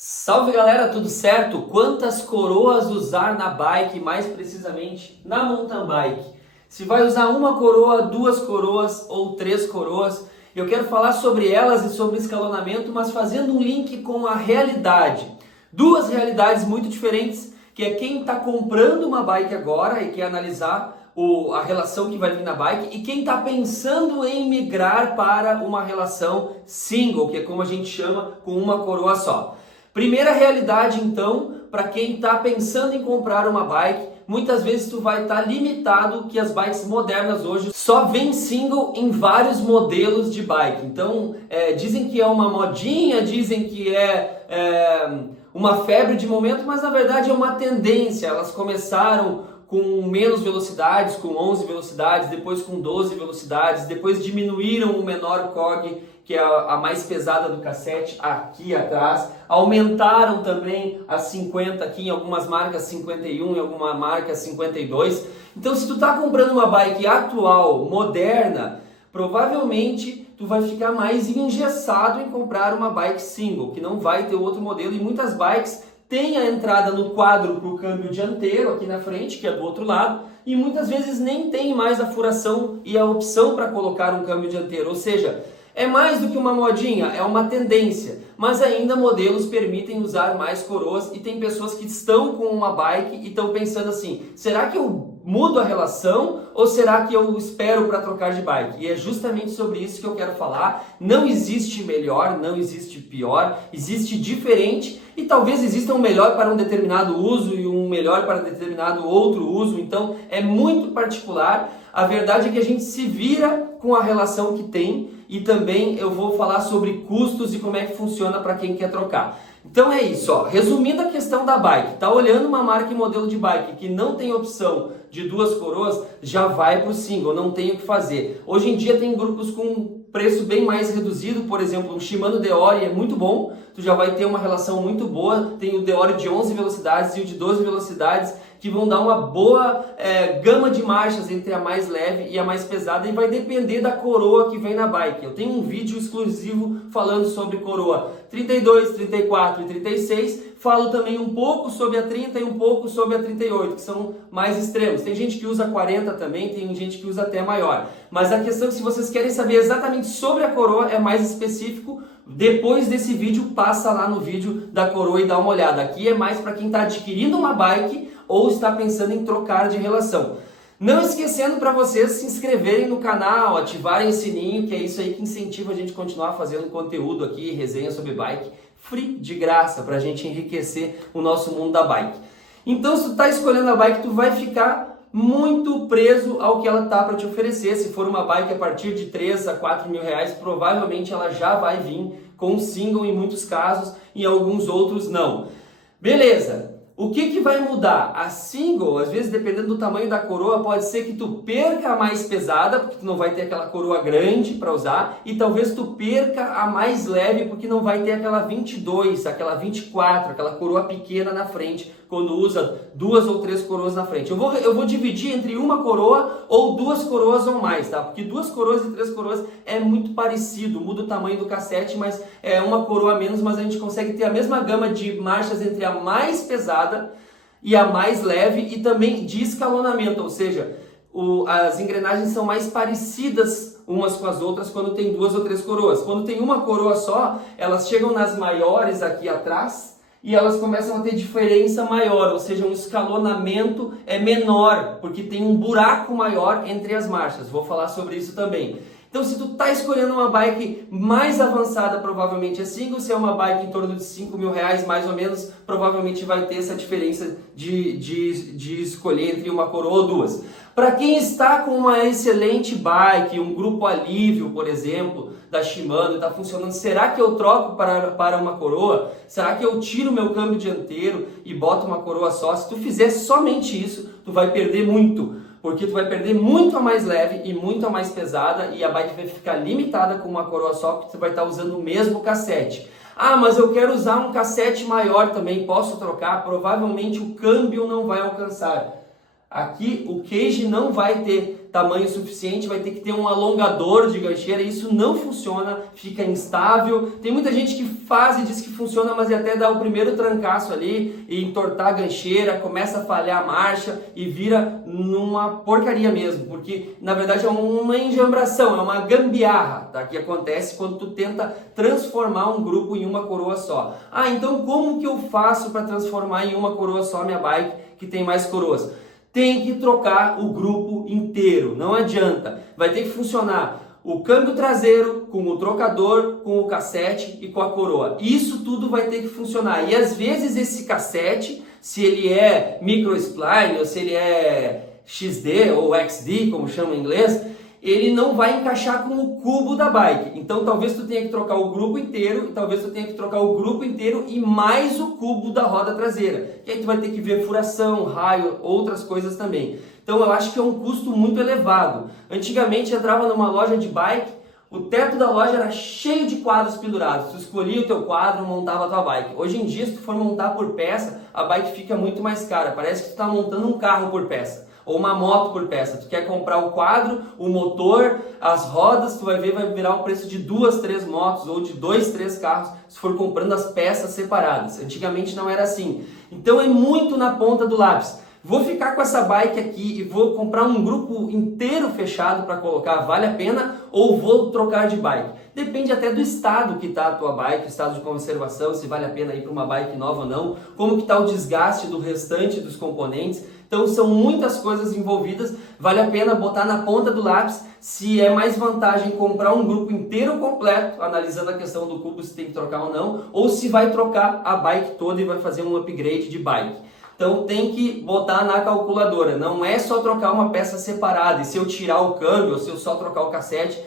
Salve galera, tudo certo? Quantas coroas usar na bike, mais precisamente na mountain bike? Se vai usar uma coroa, duas coroas ou três coroas, eu quero falar sobre elas e sobre escalonamento, mas fazendo um link com a realidade. Duas realidades muito diferentes, que é quem está comprando uma bike agora e quer analisar a relação que vai vir na bike, e quem está pensando em migrar para uma relação single, que é como a gente chama, com uma coroa só. Primeira realidade, então, para quem está pensando em comprar uma bike, muitas vezes tu vai estar limitado que as bikes modernas hoje só vêm single em vários modelos de bike. Então, dizem que é uma modinha, dizem que é uma febre de momento, mas na verdade é uma tendência. Elas começaram com menos velocidades, com 11 velocidades, depois com 12 velocidades, depois diminuíram o menor COG, que é a mais pesada do cassete, aqui atrás. Aumentaram também as 50 aqui, em algumas marcas 51, em alguma marca 52. Então, se tu está comprando uma bike atual, moderna, provavelmente tu vai ficar mais engessado em comprar uma bike single, que não vai ter outro modelo, e muitas bikes têm a entrada no quadro para o câmbio dianteiro aqui na frente, que é do outro lado, e muitas vezes nem tem mais a furação e a opção para colocar um câmbio dianteiro, ou seja, é mais do que uma modinha, é uma tendência, mas ainda modelos permitem usar mais coroas, e tem pessoas que estão com uma bike e estão pensando assim, será que eu mudo a relação ou será que eu espero para trocar de bike? E é justamente sobre isso que eu quero falar. Não existe melhor, não existe pior, existe diferente, e talvez exista um melhor para um determinado uso e um melhor para determinado outro uso, então é muito particular. A verdade é que a gente se vira com a relação que tem, e também eu vou falar sobre custos e como é que funciona para quem quer trocar. Então é isso, ó. Resumindo a questão da bike, tá olhando uma marca e modelo de bike que não tem opção de duas coroas, já vai para o single, não tem o que fazer. Hoje em dia tem grupos com preço bem mais reduzido, por exemplo, o Shimano Deore é muito bom, tu já vai ter uma relação muito boa, tem o Deore de 11 velocidades e o de 12 velocidades, que vão dar uma boa gama de marchas entre a mais leve e a mais pesada, e vai depender da coroa que vem na bike. Eu tenho um vídeo exclusivo falando sobre coroa 32, 34 e 36, falo também um pouco sobre a 30 e um pouco sobre a 38, que são mais extremos. Tem gente que usa 40 também, tem gente que usa até maior. Mas a questão é que se vocês querem saber exatamente sobre a coroa, é mais específico, depois desse vídeo, passa lá no vídeo da coroa e dá uma olhada. Aqui é mais para quem está adquirindo uma bike ou está pensando em trocar de relação. Não esquecendo para vocês se inscreverem no canal, ativarem o sininho, que é isso aí que incentiva a gente a continuar fazendo conteúdo aqui, resenha sobre bike, free, de graça, para a gente enriquecer o nosso mundo da bike. Então, se tu está escolhendo a bike, tu vai ficar muito preso ao que ela tá para te oferecer. Se for uma bike a partir de 3 a 4 mil reais, provavelmente ela já vai vir com single em muitos casos, em alguns outros não. Beleza. O que vai mudar? A single, às vezes, dependendo do tamanho da coroa, pode ser que tu perca a mais pesada, porque tu não vai ter aquela coroa grande para usar, e talvez tu perca a mais leve, porque não vai ter aquela 22, aquela 24, aquela coroa pequena na frente, quando usa duas ou três coroas na frente. Eu vou dividir entre uma coroa ou duas coroas ou mais, tá? Porque duas coroas e três coroas é muito parecido, muda o tamanho do cassete, mas é uma coroa a menos, mas a gente consegue ter a mesma gama de marchas entre a mais pesada e a mais leve, e também de escalonamento, ou seja, as engrenagens são mais parecidas umas com as outras quando tem duas ou três coroas. Quando tem uma coroa só, elas chegam nas maiores aqui atrás e elas começam a ter diferença maior, ou seja, um escalonamento é menor, porque tem um buraco maior entre as marchas. Vou falar sobre isso também. Então, se tu está escolhendo uma bike mais avançada, provavelmente é single. Se é uma bike em torno de 5 mil reais, mais ou menos, provavelmente vai ter essa diferença de escolher entre uma coroa ou duas. Para quem está com uma excelente bike, um grupo alívio, por exemplo, da Shimano, está funcionando, será que eu troco para uma coroa? Será que eu tiro meu câmbio dianteiro e boto uma coroa só? Se tu fizer somente isso, tu vai perder muito. Porque tu vai perder muito a mais leve e muito a mais pesada, e a bike vai ficar limitada com uma coroa só, porque tu vai estar usando o mesmo cassete. Ah, mas eu quero usar um cassete maior também, posso trocar? Provavelmente o câmbio não vai alcançar. Aqui o cage não vai ter ter tamanho suficiente, vai ter que ter um alongador de gancheira, e isso não funciona, fica instável. Tem muita gente que faz e diz que funciona, mas até dá o primeiro trancaço ali e entortar a gancheira, começa a falhar a marcha e vira numa porcaria mesmo, porque na verdade é uma enjambração, é uma gambiarra, tá? Que acontece quando tu tenta transformar um grupo em uma coroa só. Ah, então como que eu faço para transformar em uma coroa só a minha bike que tem mais coroas? Tem que trocar o grupo inteiro, não adianta. Vai ter que funcionar o câmbio traseiro com o trocador, com o cassete e com a coroa. Isso tudo vai ter que funcionar. E às vezes esse cassete, se ele é micro spline ou se ele é XD ou XD, como chama em inglês, ele não vai encaixar com o cubo da bike. Então talvez tu tenha que trocar o grupo inteiro e talvez tu tenha que trocar o grupo inteiro e mais o cubo da roda traseira. E aí tu vai ter que ver furação, raio, outras coisas também. Então eu acho que é um custo muito elevado. Antigamente entrava numa loja de bike, o teto da loja era cheio de quadros pendurados. Tu escolhia o teu quadro, montava a tua bike. Hoje em dia, se tu for montar por peça, a bike fica muito mais cara. Parece que tu está montando um carro por peça ou uma moto por peça. Tu quer comprar o quadro, o motor, as rodas, tu vai ver, vai virar o preço de 2, 3 motos ou de 2, 3 carros se for comprando as peças separadas. Antigamente não era assim. Então é muito na ponta do lápis. Vou ficar com essa bike aqui e vou comprar um grupo inteiro fechado para colocar, vale a pena? Ou vou trocar de bike? Depende até do estado que está a tua bike, o estado de conservação, se vale a pena ir para uma bike nova ou não, como que está o desgaste do restante dos componentes. Então são muitas coisas envolvidas, vale a pena botar na ponta do lápis se é mais vantagem comprar um grupo inteiro completo, analisando a questão do cubo, se tem que trocar ou se vai trocar a bike toda e vai fazer um upgrade de bike. Então tem que botar na calculadora, não é só trocar uma peça separada, e se eu tirar o câmbio, ou se eu só trocar o cassete.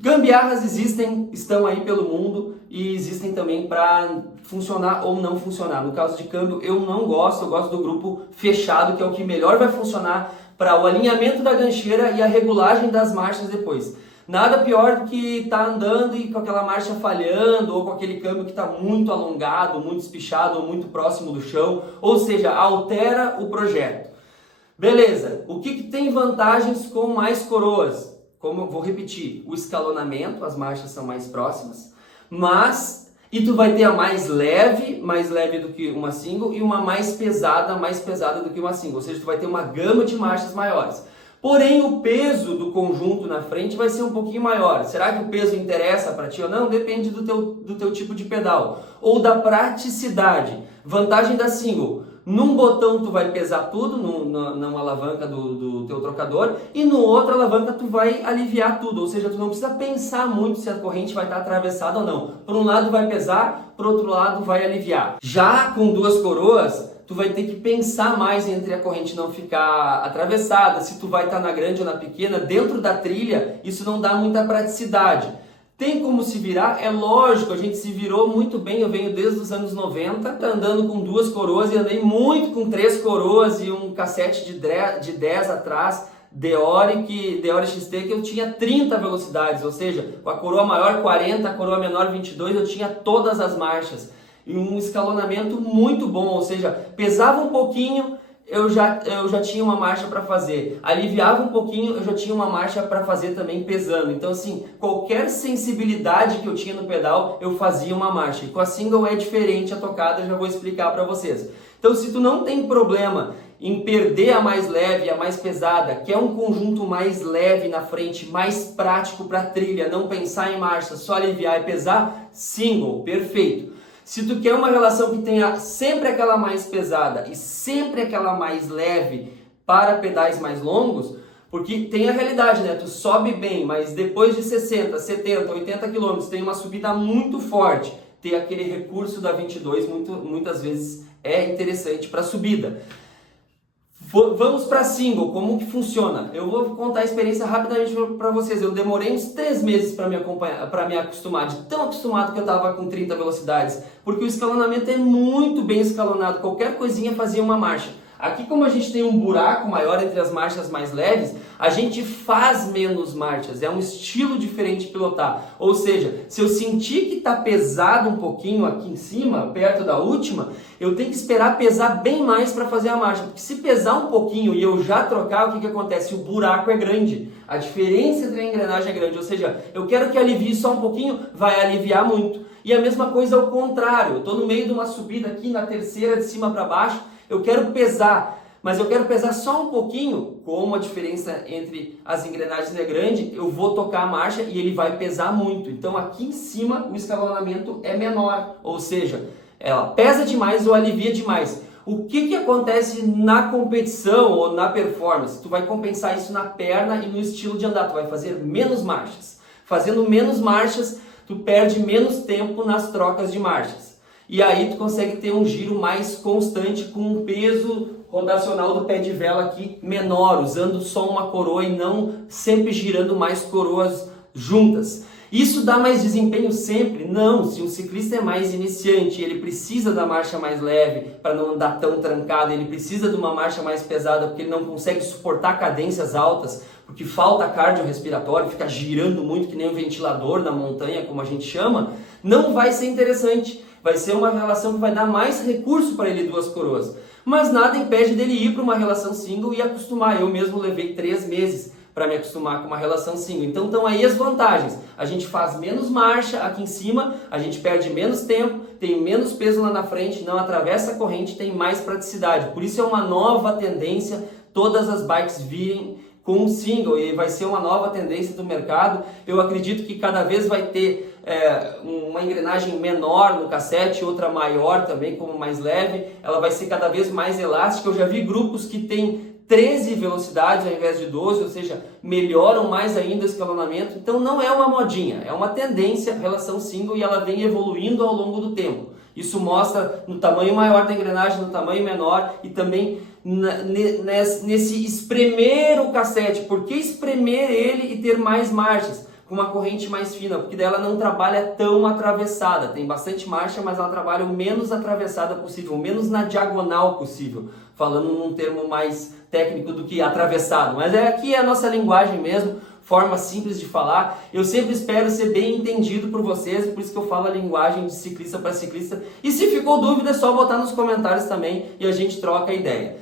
Gambiarras existem, estão aí pelo mundo e existem também para funcionar ou não funcionar. No caso de câmbio eu não gosto, eu gosto do grupo fechado, que é o que melhor vai funcionar para o alinhamento da gancheira e a regulagem das marchas depois. Nada pior do que estar andando e com aquela marcha falhando ou com aquele câmbio que está muito alongado, muito espichado ou muito próximo do chão, ou seja, altera o projeto. Beleza, o que tem vantagens com mais coroas? Como eu vou repetir, o escalonamento, as marchas são mais próximas, e tu vai ter a mais leve do que uma single, e uma mais pesada do que uma single, ou seja, tu vai ter uma gama de marchas maiores. Porém, o peso do conjunto na frente vai ser um pouquinho maior. Será que o peso interessa para ti ou não? Depende do teu tipo de pedal. Ou da praticidade. Vantagem da single. Num botão tu vai pesar tudo, numa alavanca do teu trocador, e no outro alavanca tu vai aliviar tudo, ou seja, tu não precisa pensar muito se a corrente vai estar atravessada ou não. Por um lado vai pesar, por outro lado vai aliviar. Já com duas coroas, tu vai ter que pensar mais entre a corrente não ficar atravessada, se tu vai estar na grande ou na pequena. Dentro da trilha, isso não dá muita praticidade. Tem como se virar? É lógico, a gente se virou muito bem, eu venho desde os anos 90, andando com duas coroas e andei muito com 3 coroas e um cassete de 10 atrás, Deore XT, que eu tinha 30 velocidades, ou seja, com a coroa maior 40, a coroa menor 22, eu tinha todas as marchas. E um escalonamento muito bom, ou seja, pesava um pouquinho, eu já tinha uma marcha para fazer, aliviava um pouquinho, eu já tinha uma marcha para fazer também pesando. Então assim, qualquer sensibilidade que eu tinha no pedal, eu fazia uma marcha. E com a single é diferente a tocada, já vou explicar para vocês. Então se tu não tem problema em perder a mais leve e a mais pesada, que é um conjunto mais leve na frente, mais prático para trilha, não pensar em marcha, só aliviar e pesar, single, perfeito. Se tu quer uma relação que tenha sempre aquela mais pesada e sempre aquela mais leve para pedais mais longos, porque tem a realidade, né? Tu sobe bem, mas depois de 60, 70, 80 km tem uma subida muito forte. Ter aquele recurso da 22 muitas vezes é interessante para subida. Vamos para single, como que funciona? Eu vou contar a experiência rapidamente para vocês. Eu demorei uns 3 meses para me acostumar, de tão acostumado que eu estava com 30 velocidades, porque o escalonamento é muito bem escalonado, qualquer coisinha fazia uma marcha. Aqui, como a gente tem um buraco maior entre as marchas mais leves, a gente faz menos marchas, é um estilo diferente de pilotar. Ou seja, se eu sentir que está pesado um pouquinho aqui em cima, perto da última, eu tenho que esperar pesar bem mais para fazer a marcha. Porque se pesar um pouquinho e eu já trocar, o que acontece? O buraco é grande, a diferença entre a engrenagem é grande. Ou seja, eu quero que alivie só um pouquinho, vai aliviar muito. E a mesma coisa ao contrário, eu estou no meio de uma subida aqui na terceira de cima para baixo, eu quero pesar, mas eu quero pesar só um pouquinho, como a diferença entre as engrenagens é grande, eu vou tocar a marcha e ele vai pesar muito. Então aqui em cima o escalonamento é menor, ou seja, ela pesa demais ou alivia demais. O que acontece na competição ou na performance? Tu vai compensar isso na perna e no estilo de andar, tu vai fazer menos marchas. Fazendo menos marchas, tu perde menos tempo nas trocas de marchas. E aí tu consegue ter um giro mais constante com um peso rotacional do pé de vela aqui menor, usando só uma coroa e não sempre girando mais coroas juntas. Isso dá mais desempenho sempre? Não, se um ciclista é mais iniciante, ele precisa da marcha mais leve para não andar tão trancado, ele precisa de uma marcha mais pesada porque ele não consegue suportar cadências altas, porque falta cardiorrespiratório, fica girando muito que nem um ventilador na montanha, como a gente chama, não vai ser interessante. Vai ser uma relação que vai dar mais recurso para ele duas coroas. Mas nada impede dele ir para uma relação single e acostumar. Eu mesmo levei 3 meses para me acostumar com uma relação single. Então estão aí as vantagens. A gente faz menos marcha aqui em cima, a gente perde menos tempo, tem menos peso lá na frente, não atravessa a corrente, tem mais praticidade. Por isso é uma nova tendência, todas as bikes virem com um single e vai ser uma nova tendência do mercado. Eu acredito que cada vez vai ter uma engrenagem menor no cassete, outra maior também, como mais leve. Ela vai ser cada vez mais elástica. Eu já vi grupos que têm 13 velocidades ao invés de 12, ou seja, melhoram mais ainda o escalonamento. Então não é uma modinha, é uma tendência, relação single, e ela vem evoluindo ao longo do tempo. Isso mostra no tamanho maior da engrenagem, no tamanho menor e também nesse espremer o cassete. Por que espremer ele e ter mais marchas? Com uma corrente mais fina, porque daí ela não trabalha tão atravessada. Tem bastante marcha, mas ela trabalha o menos atravessada possível, o menos na diagonal possível, falando num termo mais técnico do que atravessado. Mas aqui é a nossa linguagem mesmo, forma simples de falar. Eu sempre espero ser bem entendido por vocês, por isso que eu falo a linguagem de ciclista para ciclista. E se ficou dúvida, é só botar nos comentários também e a gente troca a ideia.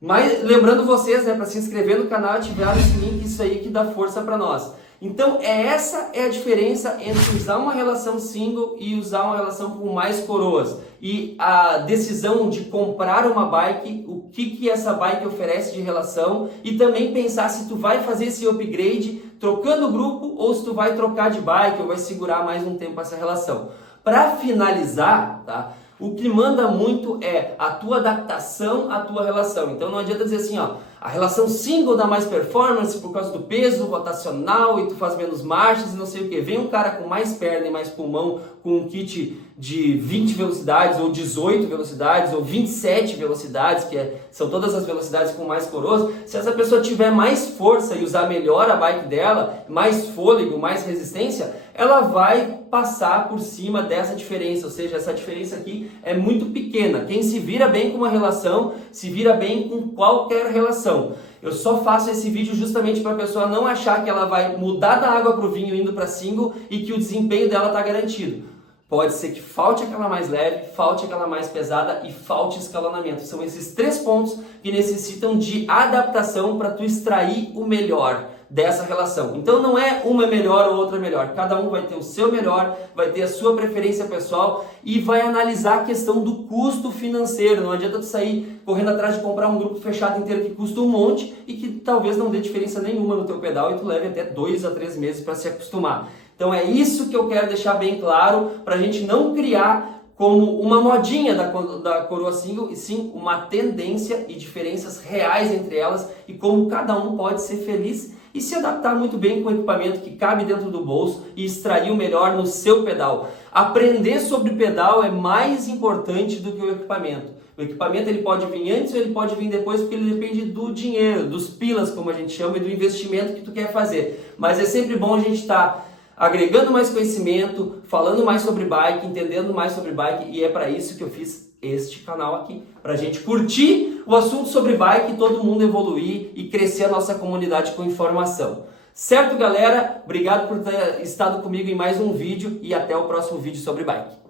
Mas lembrando vocês, para se inscrever no canal, ativar esse link, isso aí que dá força para nós. Então essa é a diferença entre usar uma relação single e usar uma relação com mais coroas. E a decisão de comprar uma bike, o que essa bike oferece de relação, e também pensar se tu vai fazer esse upgrade trocando o grupo ou se tu vai trocar de bike ou vai segurar mais um tempo essa relação. Para finalizar, tá? O que manda muito é a tua adaptação à tua relação. Então não adianta dizer assim, a relação single dá mais performance por causa do peso rotacional e tu faz menos marchas e não sei o que. Vem um cara com mais perna e mais pulmão com um kit de 20 velocidades ou 18 velocidades ou 27 velocidades, são todas as velocidades com mais coroas. Se essa pessoa tiver mais força e usar melhor a bike dela, mais fôlego, mais resistência, ela vai passar por cima dessa diferença, ou seja, essa diferença aqui é muito pequena. Quem se vira bem com uma relação, se vira bem com qualquer relação. Eu só faço esse vídeo justamente para a pessoa não achar que ela vai mudar da água para o vinho indo para single e que o desempenho dela está garantido. Pode ser que falte aquela mais leve, falte aquela mais pesada e falte escalonamento. São esses 3 pontos que necessitam de adaptação para tu extrair o melhor dessa relação. Então não é uma é melhor ou outra é melhor. Cada um vai ter o seu melhor, vai ter a sua preferência pessoal e vai analisar a questão do custo financeiro. Não adianta tu sair correndo atrás de comprar um grupo fechado inteiro que custa um monte e que talvez não dê diferença nenhuma no teu pedal e tu leve até 2 a 3 meses para se acostumar. Então é isso que eu quero deixar bem claro para a gente não criar como uma modinha da coroa single, e sim uma tendência e diferenças reais entre elas e como cada um pode ser feliz e se adaptar muito bem com o equipamento que cabe dentro do bolso e extrair o melhor no seu pedal. Aprender sobre pedal é mais importante do que o equipamento. O equipamento ele pode vir antes ou ele pode vir depois, porque ele depende do dinheiro, dos pilas, como a gente chama, e do investimento que tu quer fazer. Mas é sempre bom a gente estar agregando mais conhecimento, falando mais sobre bike, entendendo mais sobre bike, e é para isso que eu fiz este canal aqui, para a gente curtir o assunto sobre bike, todo mundo evoluir e crescer a nossa comunidade com informação. Certo, galera? Obrigado por ter estado comigo em mais um vídeo e até o próximo vídeo sobre bike.